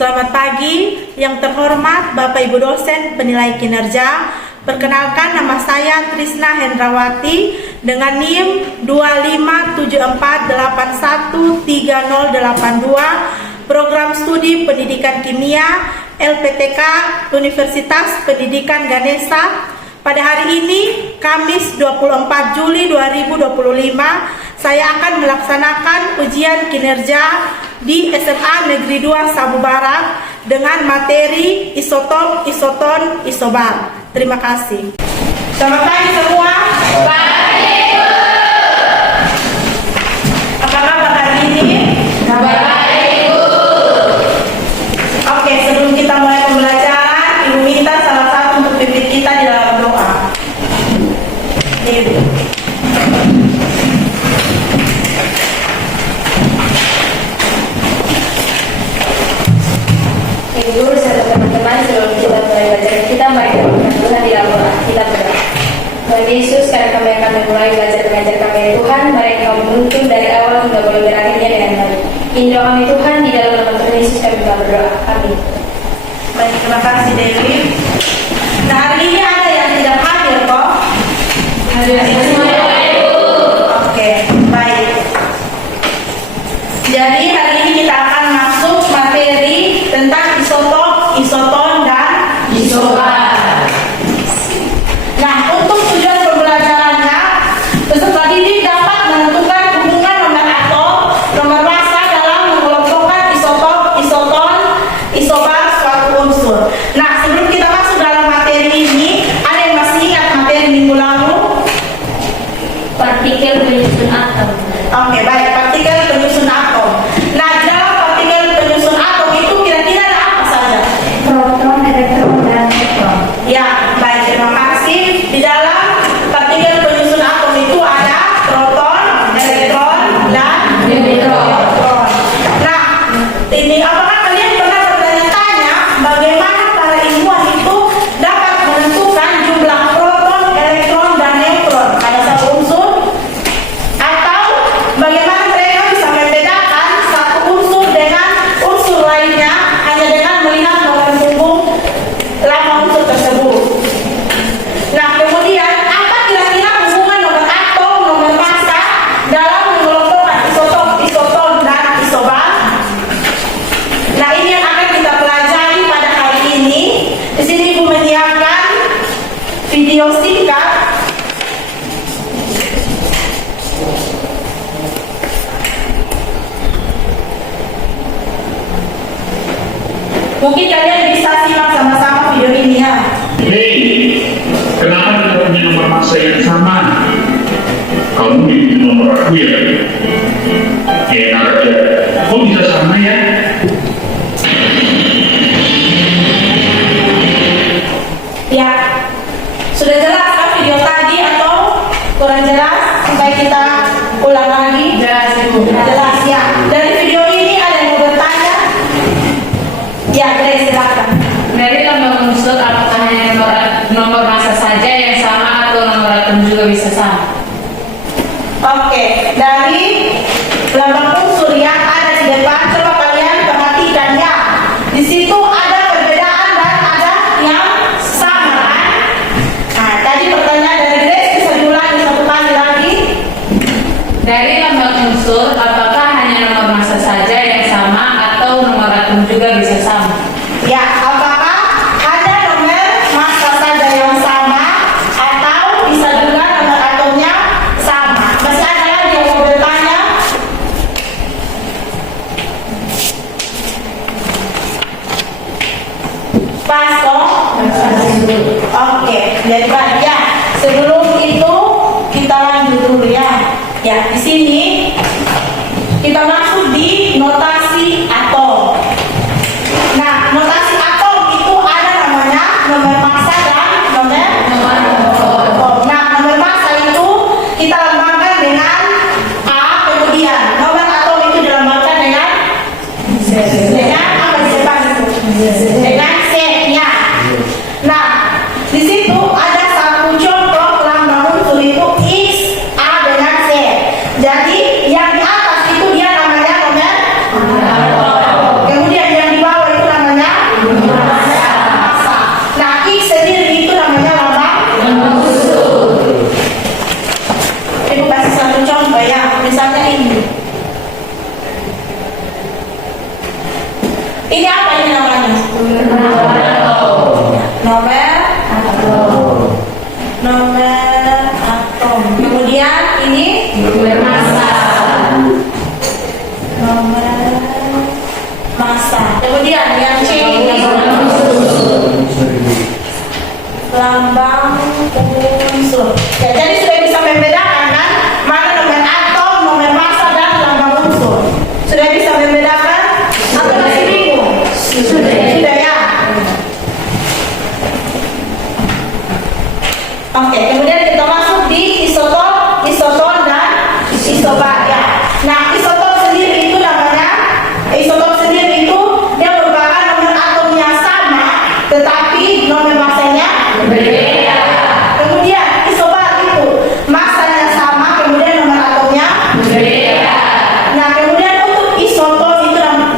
Selamat pagi, yang terhormat Bapak Ibu dosen penilai kinerja. Perkenalkan, nama saya Trisna Hendrawati dengan NIM 2574813082, Program Studi Pendidikan Kimia LPTK Universitas Pendidikan Ganesha. Pada hari ini, Kamis 24 Juli 2025, saya akan melaksanakan ujian kinerja di SMA Negeri 2 Sabu Barat dengan materi isotop, isoton, isobar. Terima kasih. Selamat pagi semua. Pagi, Bu. Apa kabar hari ini? Baik, Bu. Oke, sebelum kita mulai pembelajaran, Ibu minta salah satu untuk pimpin kita di dalam doa. Ibu. Ibu serta teman-teman, sebelum kita mulai belajar kita, mari kita mengucapkan Tuhan di dalam doa. Kita berdoa. Tuhan Yesus, karena kami akan memulai belajar mengajar kami dari Tuhan, mari kau menuntun dari awal hingga boleh berakhirnya dengan baik. Ini doa kami Tuhan, di dalam nama Tuhan Yesus kami berdoa. Amin. Baik, terima kasih Dewi. Nah, hari ini ada yang tidak hadir kok? Hadir semua, Ibu. Oke, baik. Jadi hari ini kita akan masuk materi tentang isotop, isoton, dan isobar. Nah, untuk tujuan pembelajarannya, peserta didik dapat menentukan hubungan nomor atom, nomor massa dalam mengelompokkan isotop, isoton, isobar suatu unsur. Nah, sebelum kita masuk dalam materi ini, ada yang masih ingat materi minggu lalu? Partikel penyusun atom. Oke, baik, partikel penyusun atom. Nah, dalam partikel penyusun atom itu kira-kira ada apa saja? Proton, elektron, dan neutron. Ya, baik, terima kasih. Di dalam partikel penyusun atom itu ada proton, elektron, dan neutron. Nah, ini apakah kalian pernah bertanya-tanya bagaimana para ilmuwan itu dapat menentukan jumlah proton, elektron, dan neutron pada satu unsur? Atau bagaimana mereka bisa membedakan satu unsur dengan unsur lainnya hanya dengan melihat nomor punggung lama unsur tersebut? Nah, kemudian apa kira-kira hubungan nomor atom, nomor massa dalam mengelompokkan isotop, isoton, dan isobar? Nah, ini yang akan kita pelajari pada hari ini. Di sini Ibu menyiapkan video singkat. Mungkin kalian bisa simak sama-sama video ini ya. Hei, kenapa kita punya nomor massa yang sama? Kamu bikin nomor aku ya? Enak aja. Kok bisa sama ya? Ya, sudah jelas kan video tadi atau kurang jelas? Supaya kita ulang lagi. Jelas, Ibu. Jelas ya. Dari video ini ada yang mau bertanya? Ya, Grace, silakan. Dari lambang unsur, apakah hanya nomor massa saja yang sama atau nomor atom juga bisa sama? Oke, dari lambang unsur yang ada di depan, coba kalian perhatikan ya. Di situ ada perbedaan dan ada yang sama kan? Nah, tadi pertanyaan dari Grace bisa diulangi satu kali lagi. Dari lambang unsur, apakah hanya nomor massa saja yang sama atau nomor atom juga bisa sama? Ya, apakah ada nomor massa saja yang sama atau bisa juga nomor atomnya sama? Masih ada lagi yang mau bertanya? Pas kok? Oke, jadi baik ya. Sebelum itu kita lanjut dulu ya. Ya, di sini kita masuk di notasi atom. Nah, notasi atom itu ada namanya nomor massa dan nomor atom. Nah, nomor massa itu kita lambangkan dengan A, kemudian nomor atom itu dilambangkan dengan apa di depan itu? Dengan C ya. Nah, di situ ada satu contoh lambang unsur itu X, A dengan C. Jadi yang di atas itu dia namanya nomor Ini apa ini namanya? Nomer atom. Kemudian ini nomer massa. Kemudian yang C ini lambang unsur. Ya, jadi sudah bisa membedakan kan mana nomer atom, nomer massa dan lambang unsur. Sudah bisa membedakan? Atau masih bingung? Sudah ya. Oke, kemudian kita masuk di isotop, isoton dan isobar ya. Nah, isotop sendiri itu namanya, isotop sendiri itu dia merupakan nomor atomnya sama, tetapi nomor masanya berbeda. Kemudian isobar itu masanya sama, kemudian nomor atomnya berbeda. Nah, kemudian untuk isoton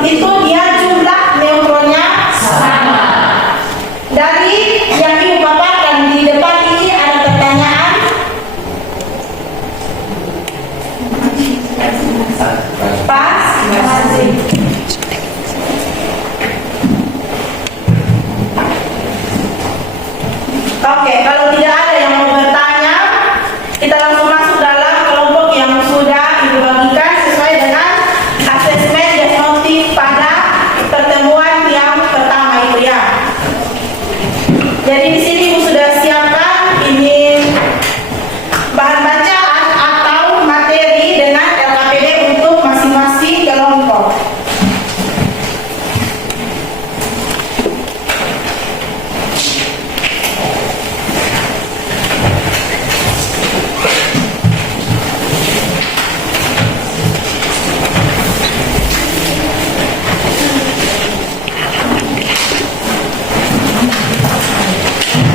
itu dia jumlah neutronnya sama. Dari yang dipaparkan di depan ini ada pertanyaan. Pas? Oke, kalau tidak ada yang mau bertanya, kita langsung masuk dalam kelompok yang sudah Ibu bagikan sesuai dengan asesmen diagnostik pada pertemuan yang pertama itu ya. Jadi di sini Ibu sudah siapkan ini bahan bacaan atau materi dengan LKPD untuk masing-masing kelompok.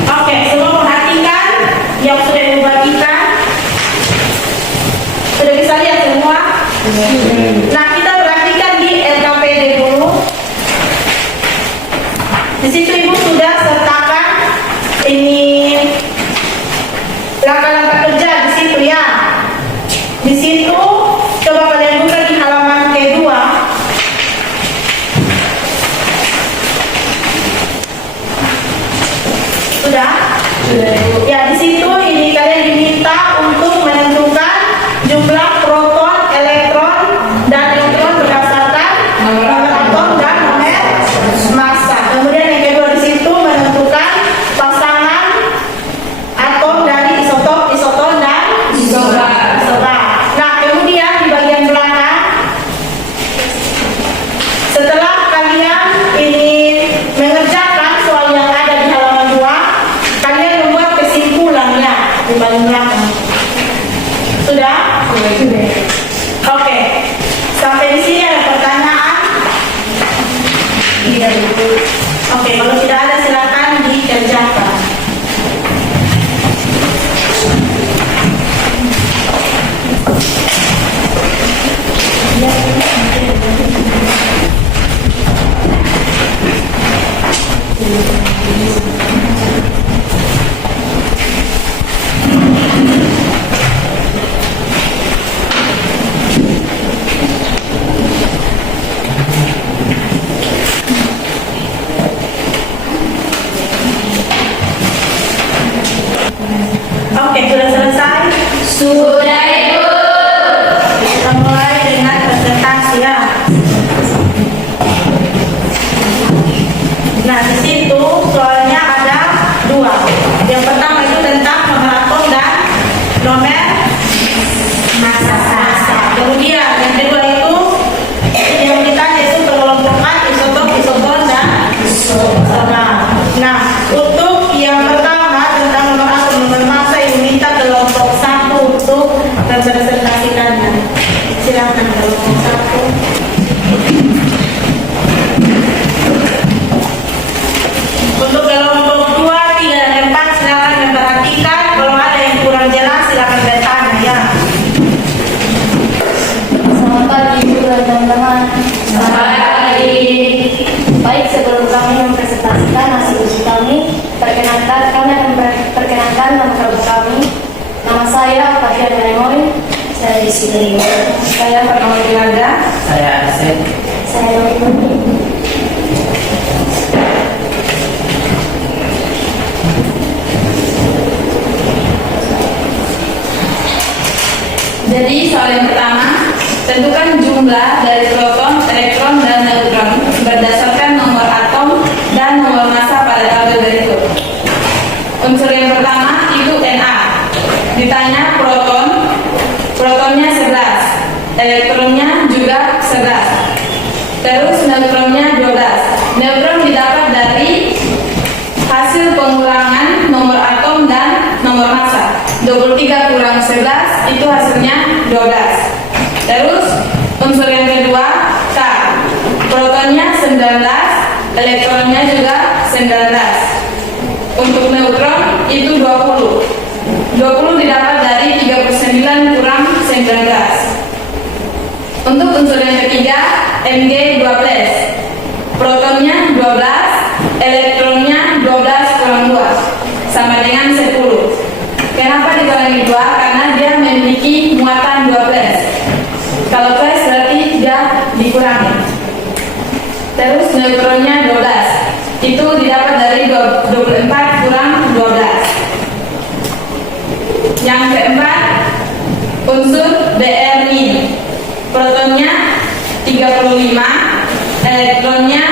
Oke, semua perhatikan yang sudah Ibu bagikan. Sudah bisa lihat semua? Nah, kita perhatikan di LKPD dulu. Di situ Ibu sudah sertakan ini langkah-langkah kerja di situ ya. Di situ coba kalian buka di halaman kedua. Sudah? Ya, di situ ini kalian diminta untuk menentukan jumlah proton, elektron, dan neutron berdasarkan nomor atom dan nomor massa. Kemudian yang kedua di situ menentukan pasangan atom dari isotop, isoton, dan isobar. Nah, kemudian di bagian belakang, setelah kalian ini mengerjakan soal yang ada di halaman 2, kalian membuat kesimpulannya di bagian belakang. Sudah? Oke. Sampai di sini ada pertanyaan? Iya, Bu. Oke, kalau tidak ada silakan dikerjakan. Oke, sudah selesai? Sudah, Ibu. Kita mulai dengan presentasi ya. Nah, di situ soalnya ada 2. Yang pertama itu tentang nomor atom dan nomor massa. Kemudian yang kedua itu yang ditanya itu pengelompokan isotop, isoton, dan isobar. Nah, untuk yang pertama tentang nomor atom, nomor massa, Ibu minta kelompok 1 untuk mempresentasikannya. Silakan kelompok 1. Untuk kelompok 2, 3, dan 4 silakan memperhatikan. Kalau ada yang kurang jelas silakan bertanya ya. Selamat pagi, Ibu dan teman-teman. Selamat pagi. Baik, sebelum kami mempresentasikan hasil uji kami, kami akan perkenalkan nama kelompok kami. Nama saya Fafia Menemoy. Saya di sini. Saya Permawati Naga. Saya Asep. Saya Romi. soal yang pertama. Tentukan jumlah dari proton, elektron, dan neutron berdasarkan nomor atom dan nomor massa pada tabel berikut. Unsur yang pertama itu Na. Ditanya proton, protonnya 11, elektronnya juga 11. Terus neutronnya 12. Neutron didapat dari hasil pengulangan nomor atom dan nomor massa. 23 kurang 11 itu hasilnya 12. Terus unsur yang kedua K. Protonnya 19, elektronnya juga 19. Untuk neutron itu 20. 20 didapat dari 39 kurang 19. Untuk unsur yang ketiga Mg 12. Protonnya 12, elektronnya 12 kurang 2 sama dengan 10. Kenapa dikurangi 2? Karena dia memiliki muatan 12. Kalau plus berarti dia dikurangi. Terus neutronnya 12. Itu didapat dari 24 kurang 12. Yang keempat, unsur Br-. Protonnya 35, elektronnya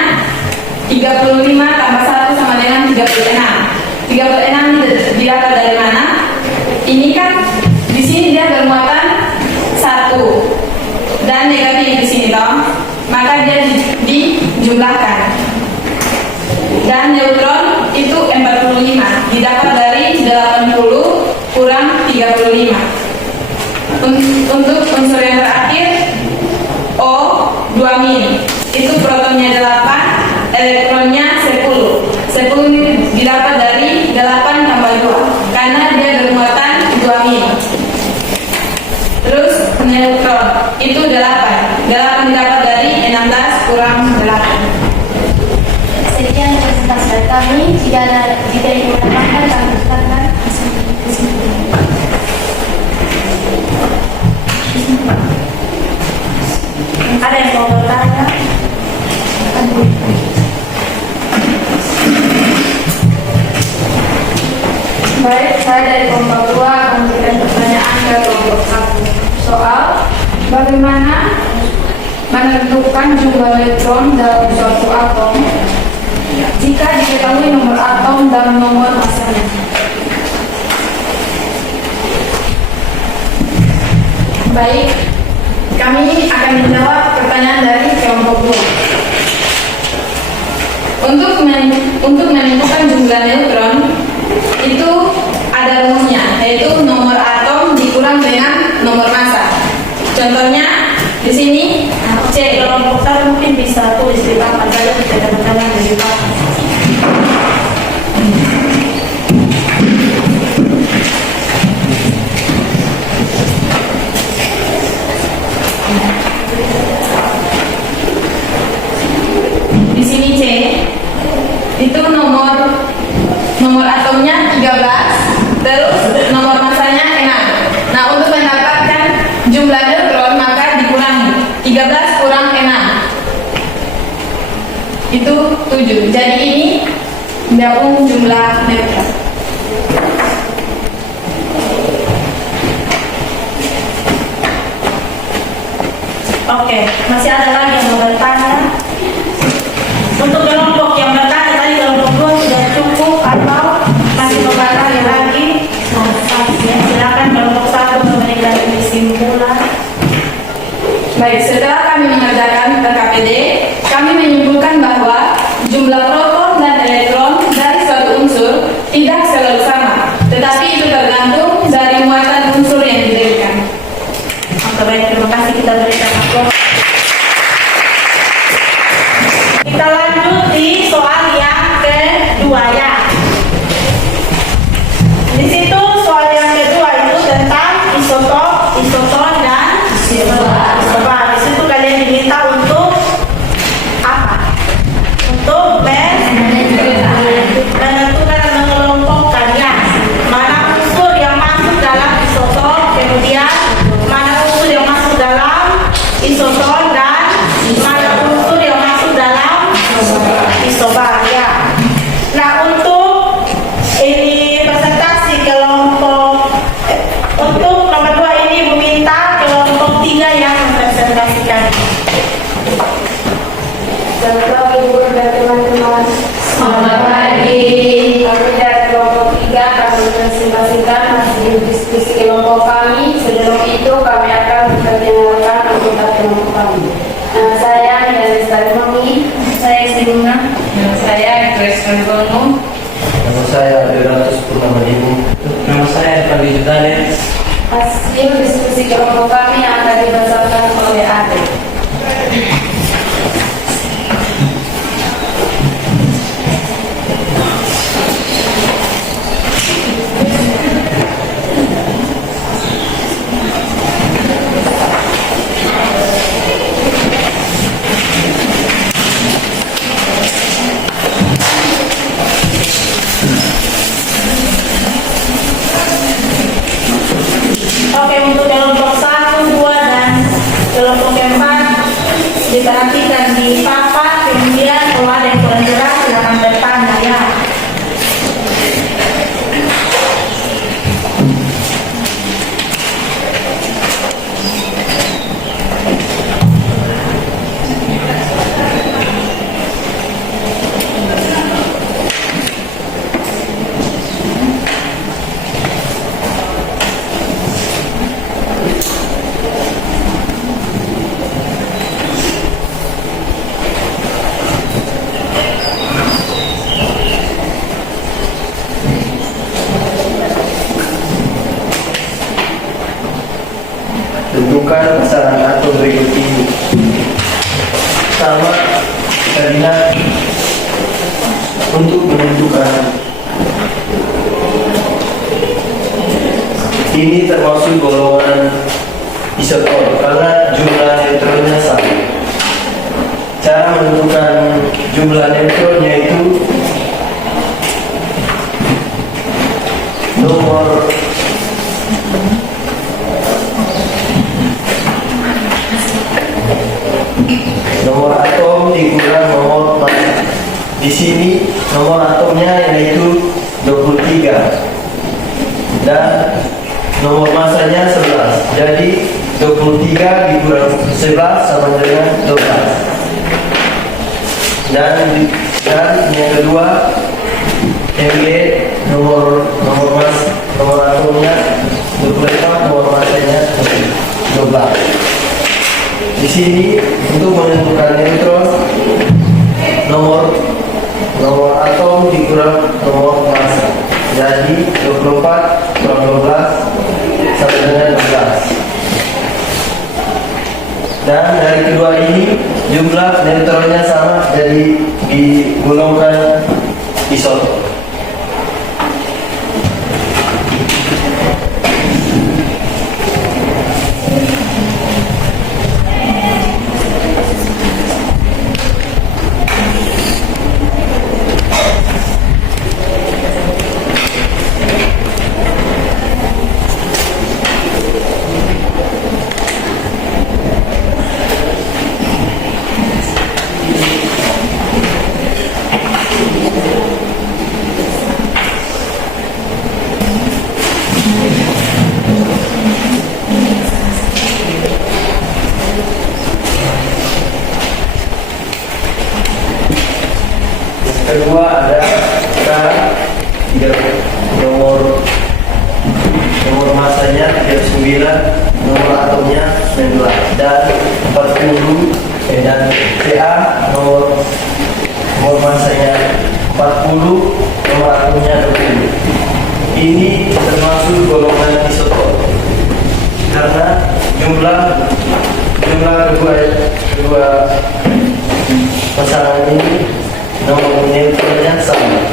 35 tambah 1 sama dengan 36. 36 didapat dari mana? Ini kan di sini dia bermuatan 1 dan negatif di sini dong, maka dia dijumlahkan. Dan neutron itu 45 didapat dari 80 kurang 35. Untuk unsur yang terakhir O2-, itu protonnya 8, elektronnya 10. 10 ini didapat dari 8 tambah 2 karena dia bermuatan 2-. Terus neutron itu 8. 8 didapat dari 16 kurang 8. Sekian presentasi dari kami. Jika ingin menambahkan, kami persilakan. Ada yang mau bertanya? Baik, saya dari kelompok 2 akan memberikan pertanyaan ke kelompok 1. Soal bagaimana menentukan jumlah neutron dalam suatu atom jika diketahui nomor atom dan nomor massanya. Baik, kami akan menjawab pertanyaan dari kelompok 2. Untuk menentukan jumlah neutron itu ada rumusnya, yaitu nomor atom dikurang dengan nomor massa. Contohnya di sini C. Kelompok 1 mungkin bisa tulis di papan saja, tidak teman-teman di papan. Di sini C itu nomor atomnya 13, terus nomor massanya 6. Nah, untuk mendapatkan jumlah neutron maka dikurangi 13 kurang 6 itu 7. Jadi ini gabung jumlah neutron. Oke, masih ada lagi yang mau bertanya? Untuk kelompok yang bertanya tadi, kelompok 2 sudah cukup atau masih mau bertanya lagi? Silakan kelompok 1 memberikan kesimpulan. Baik, setelah kami mengerjakan RKPD, kami menyimpulkan bahwa jumlah proton dan elektron dari suatu unsur tidak selalu sama, tetapi itu tergantung dari muatan unsur yang diberikan. Oke, baik, terima kasih, kita berikan aplaus. Kita lanjut di soal yang kedua ya. Di situ soal yang kedua itu tentang isotop, isoton dan isobar. Di situ kalian diminta untuk apa? Untuk menentukan dan mengelompokkan ya. Mana unsur yang masuk dalam isotop, kemudian mana unsur yang masuk dalam isoton dan mana unsur yang masuk dalam Bapak Ibu dan teman-teman. Selamat pagi. Kami dari kelompok 3, kami bersingkat-singkat masih diskusi kelompok kami. Sebelum itu kami akan memperkenalkan anggota kelompok kami. Nama saya Nina Lestari Mami. Saya Sinuna. Nama saya Grace Rengono. Nama saya Deodatus Purnamadimu. Nama saya Fandi Jutane. Hasil diskusi kelompok kami yang akan dibacakan oleh Ade. Oke, untuk kelompok 1, 2, dan kelompok 4 diperhatikan di papan, kemudian kalau ada yang kurang jelas silakan bertanya ya. Tentukan pasangan atom berikut ini. Pertama, koordinat untuk menentukan ini termasuk golongan isotop karena jumlah neutronnya sama. Cara menentukan jumlah neutronnya itu nomor atom dikurang nomor massa. Di sini nomor atomnya yaitu 23 dan nomor massanya 11. Jadi 23 dikurang 11 sama dengan 12. Dan yang kedua Mg nomor atomnya 24, nomor massanya 12. Di sini untuk menentukan neutron nomor atom dikurang nomor massa. Jadi 24 kurang 12 sama dengan 12. Dan dari kedua ini jumlah neutronnya sama, jadi digolongkan isotop. Kedua ada nomor massanya 39, nomor atomnya 19 dan 40, dan Ca nomor massanya 40, nomor atomnya 20. Ini termasuk golongan isotop karena jumlah kedua pasangan ini nomor neutronnya sama.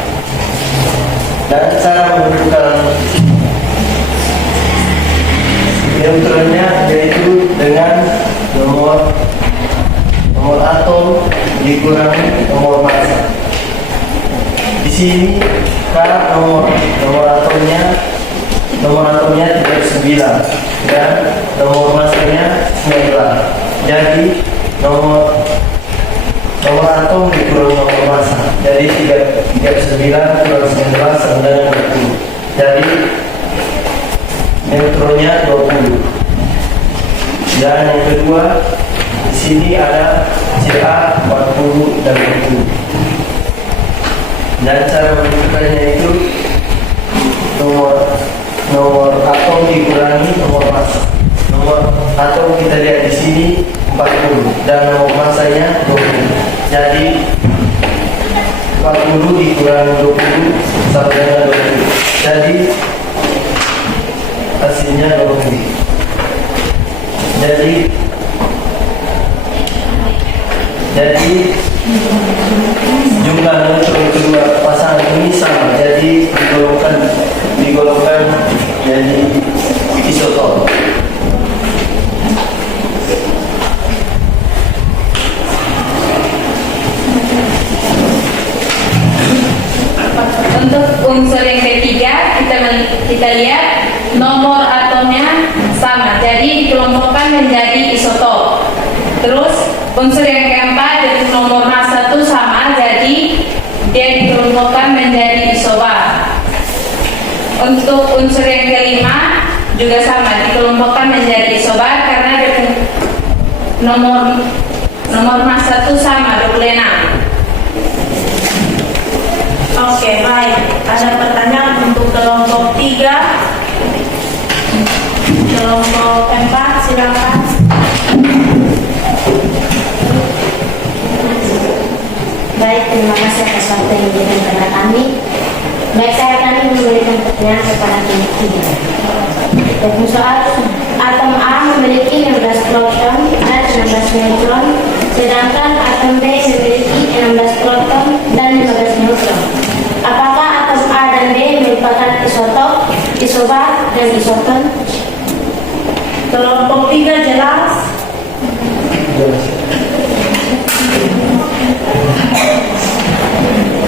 Dan cara menentukan neutronnya yaitu dengan nomor atom dikurangi nomor massa. Di sini K nomor atomnya 39 dan nomor massanya 19. Jadi nomor atom dikurang nomor massa. Jadi 39 kurang 19 sama dengan 20. Jadi neutronnya 20. Dan yang kedua, di sini ada Ca 40 dan 20. Dan cara menentukannya itu nomor atom dikurangi nomor massa. Nomor atom kita lihat di sini 40 dan nomor massanya 20. Jadi 40 dikurangi 20 sama dengan 20. Jadi hasilnya 20. Jadi jumlah neutron kedua pasangan ini sama. Jadi digolongkan jadi isotop. Untuk unsur yang ketiga, kita lihat nomor atomnya sama, jadi dikelompokkan menjadi isotop. Terus unsur yang keempat, yaitu nomor massa itu sama, jadi dia dikelompokkan menjadi isobar. Untuk unsur yang kelima juga sama, dikelompokkan menjadi isobar karena nomor massa itu sama, 26. Oke, baik. Ada pertanyaan untuk kelompok 3, kelompok 4, silakan. Baik, terima kasih atas waktu yang diberikan kepada kami. Baik, saya akan memberikan pertanyaan kepada kelompok 3. Untuk soal, atom A memiliki 16 proton dan 16 neutron, sedangkan atom B memiliki 16 proton dan 15 neutron. Apakah atom A dan B merupakan isotop, isobar, dan isoton? Kelompok 3 jelas.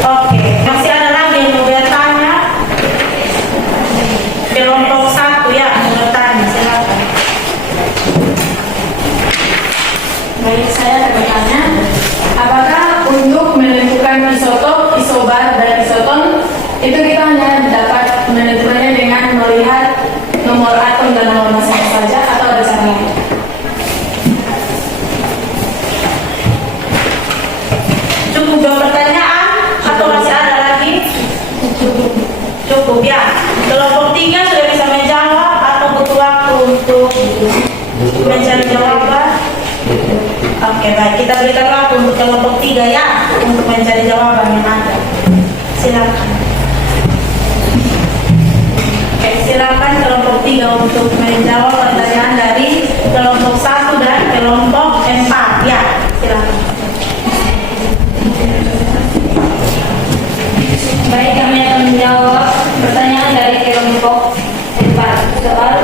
Oke, masih ada lagi yang mau bertanya? Kelompok 1 ya, mau bertanya, silakan. Baik, saya bertanya, apakah untuk menentukan isotop, isobar, dan isoton itu kita hanya dapat menentukannya dengan melihat nomor atom dan nomor massa saja, atau ada cara lain? Cukup dua pertanyaan atau masih ada lagi? Cukup ya. Kelompok 3 sudah bisa menjawab atau butuh waktu untuk mencari jawaban? Oke, baik. Kita berikan waktu untuk kelompok 3 ya, untuk mencari jawaban yang ada. Silakan. Oke, silakan kelompok 3 untuk menjawab pertanyaan dari kelompok 1 dan kelompok 4 ya. Silakan. Baik, kami akan menjawab pertanyaan dari kelompok 4. Soal,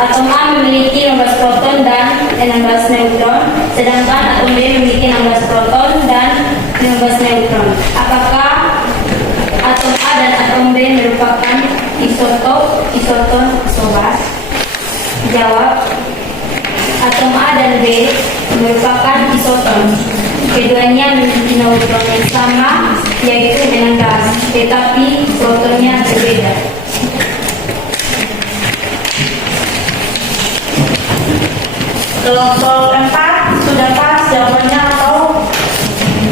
atom A memiliki 16 proton dan 16 neutron, sedangkan atom B memiliki 16 proton dan 15 neutron. Apakah atom A dan atom B merupakan isotop, isoton, isobar? Jawab, atom A dan B merupakan isoton. Keduanya memiliki neutron yang sama, yaitu dengan gas, tetapi protonnya berbeda. Kelompok 4 sudah pas jawabannya atau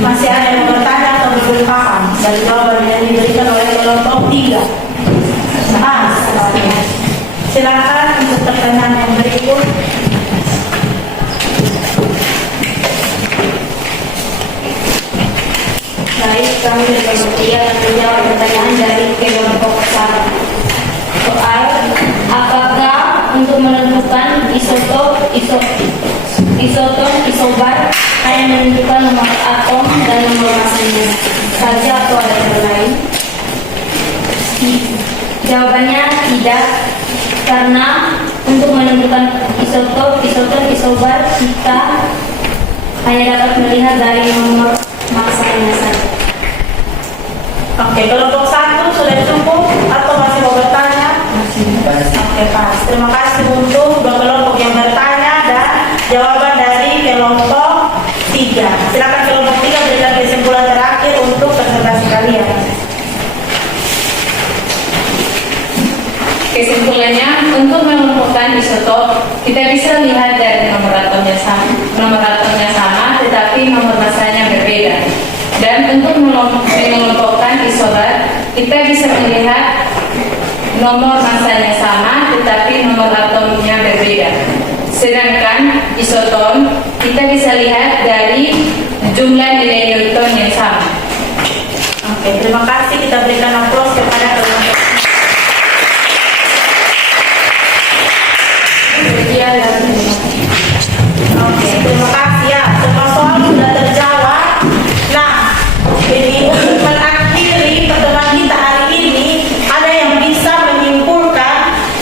masih ada yang bertanya atau belum paham dari jawaban yang diberikan oleh kelompok 3? Pas. Silakan untuk pertanyaan yang berikut. Baik, kami dari kelompok 3 akan menjawab pertanyaan dari kelompok 1. Soal, apakah untuk menentukan isotop, isoton, isobar hanya menentukan nomor atom dan nomor massanya saja atau ada cara lain? Jawabannya tidak, karena untuk menentukan isotop, isoton, isobar kita hanya dapat melihat dari nomor massanya saja. Oke, kelompok 1 sudah cukup atau masih mau bertanya? Oke, pas. Terima kasih untuk dua kelompok yang bertanya dan jawaban dari kelompok 3. Silakan kelompok 3 berikan kesimpulan terakhir untuk presentasi kalian. Kesimpulannya, untuk menentukan isotop, kita bisa lihat dari nomor atomnya sama, tetapi nomor Dan untuk mengelompokkan isolat, kita bisa melihat nomor masanya sama, tetapi nomor atomnya berbeda. Sedangkan isoton, kita bisa lihat dari jumlah nilai neutron yang sama. Oke, terima kasih. Kita berikan aplaus kepada teman-teman. Sekian dan terima kasih. Oke, terima kasih ya. Semua soal sudah terjawab. Nah, ini untuk mengakhiri pertemuan kita hari ini, ada yang bisa menyimpulkan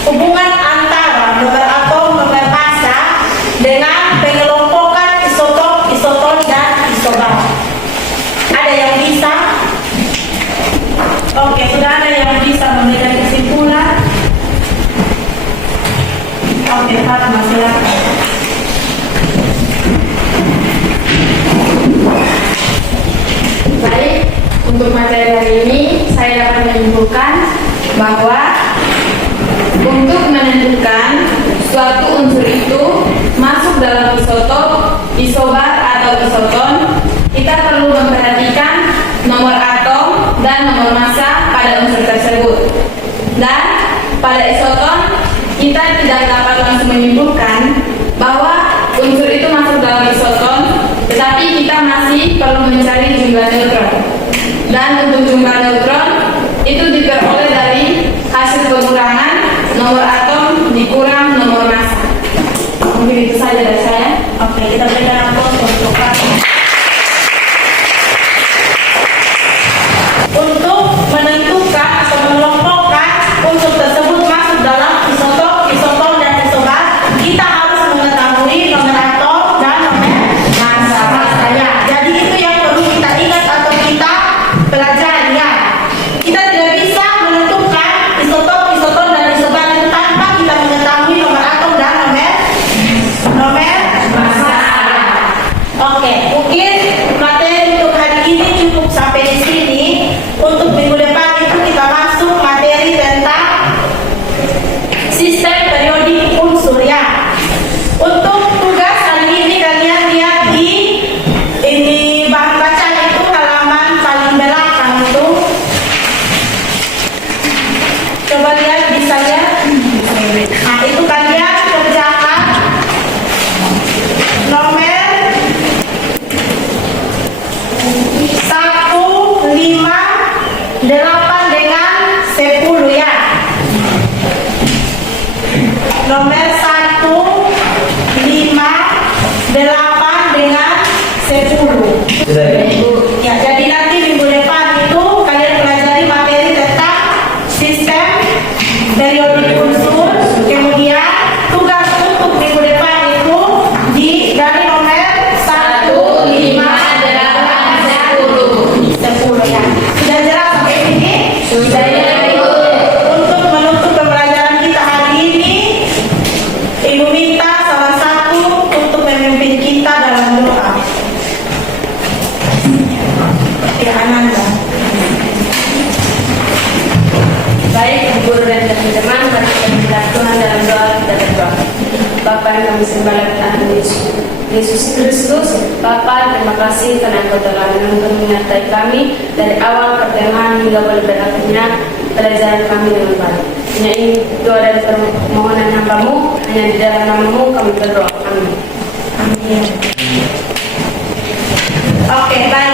hubungan antara nomor atom, nomor massa dengan pengelompokan isotop, isoton, dan isobar. Ada yang bisa? Oke, sudah ada yang bisa memberikan kesimpulan? Oke, Fatma, silakan. Baik, untuk materi hari ini saya dapat menyimpulkan bahwa untuk menentukan suatu unsur itu masuk dalam isotop, isobar atau isoton, kita perlu memperhatikan nomor atom dan nomor massa pada unsur tersebut. Dan pada isoton kita tidak dapat langsung menyimpulkan bahwa unsur itu masuk dalam isoton, tetapi kita masih perlu mencari jumlah neutron. Dan untuk jumlah neutron itu diperoleh dari hasil pengurangan nomor atom dikurang nomor massa. Mungkin itu saja dari saya. Oke, kita berikan aplaus untuk Fatma. Untuk menentukan atau mengelompokkan unsur tersebut masuk dalam isotop, isoton, dan isobar, kita harus mengetahui nomor atom dan nomor massa ya. Jadi itu yang perlu kita ingat atau kita pelajari ya. Kita tidak bisa menentukan isotop, isoton, dan isobar itu tanpa kita mengetahui nomor atom dan nomor massa. Oke, mungkin materi untuk hari ini cukup sampai di sini. Untuk minggu depan itu kita masuk materi tentang sistem periodik unsur ya. Untuk tugas hari ini kalian lihat di ini bahan baca itu halaman paling belakang itu. Coba lihat, bisa lihat. Nah, itu kalian kerjakan nomor 1, 5, 8 dengan 10 ya. Nomor 1, 5, 8 dengan 10. Sudah ya? Ya, jadi nanti minggu depan itu kalian pelajari materi tentang sistem periodik unsur. Kemudian tugas untuk minggu depan itu dari nomor 1, 5, 10 ya. Sudah jelas sampai sini? Sudah ya. Untuk menutup pembelajaran kita hari ini, Ibu minta salah satu untuk memimpin kita dalam doa. Ya, Ananda. Baik, guru dan teman-teman, mari kita minta Tuhan dalam doa kita berdoa. Bapa yang kami sembah dalam Yesus Kristus, Bapa, terima kasih karena Engkau telah menyertai kami dari awal pertengahan hingga pada berakhirnya pelajaran kami dengan baik. Hanya ini doa dan permohonan hamba-Mu, hanya di dalam nama-Mu kami berdoa. Amin. Amin. Oke, baik.